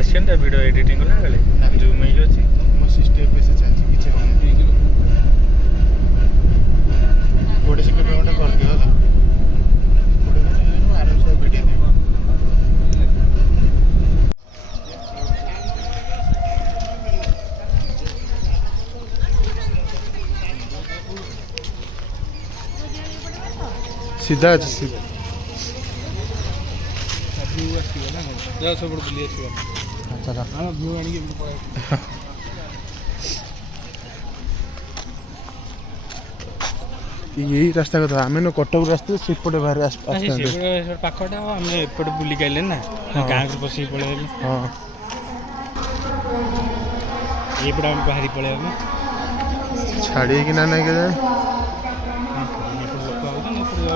ଆସିଛନ୍ତି video editing କଲାବେଳେ zoom ହେଇକି ଅଛି ମୋ 60 FPS ଚାଲିଛି କିଛି ନାହିଁ। 20 ସେକେଣ୍ଡ ଗୋଟେ କରିଦିଅ ହେଲା 20 ସେକେଣ୍ଡ ଆରାମସେ ଭିଡ଼ିଓ ନେବ। सीधा अच्छे सीधा व्यू आसो ना जाओ सब बुली आस अच्छा हाँ व्यू आने यही रास्ता कथा आम न कटक रास्ते सेपटे बाहर पाखटा आम एपटे बुलिक आइले ना गाँव को पशिक पलैले हाँ एपटे आम बाहरी पलैया छाड़ी कि ना नहीं के जाए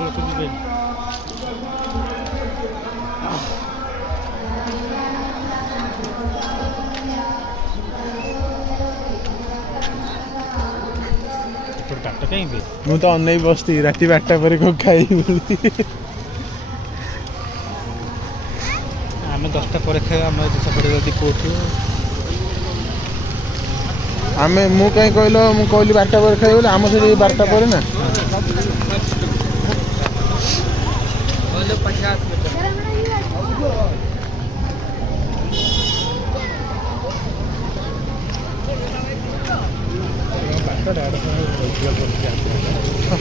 लोक जी बाट कहीं मु तो अन बसती राति 8टा पर खाई आम 10टा पर खाଇବା आम सेपटे जदि कोठी आम मु कहीं कहल मु कहली 12टा पर खाई बोले आम से 12टा पर ना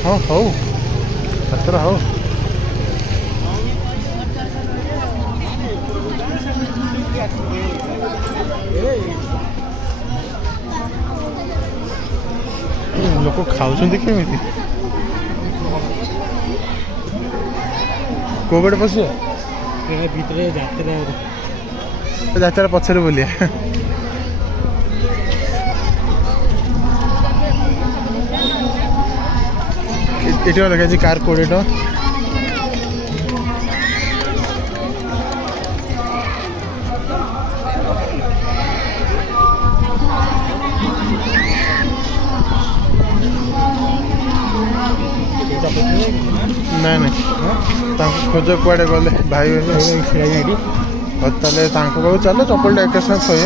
हाँ हो सतर हो लोक खाऊँ कमी कोबड़ पशु भीतर जात्रा पछर बोलिया ये लगे कार 20 टका नहीं नहीं खोज कुआड़े गले भाई ताले चल चपल एक थी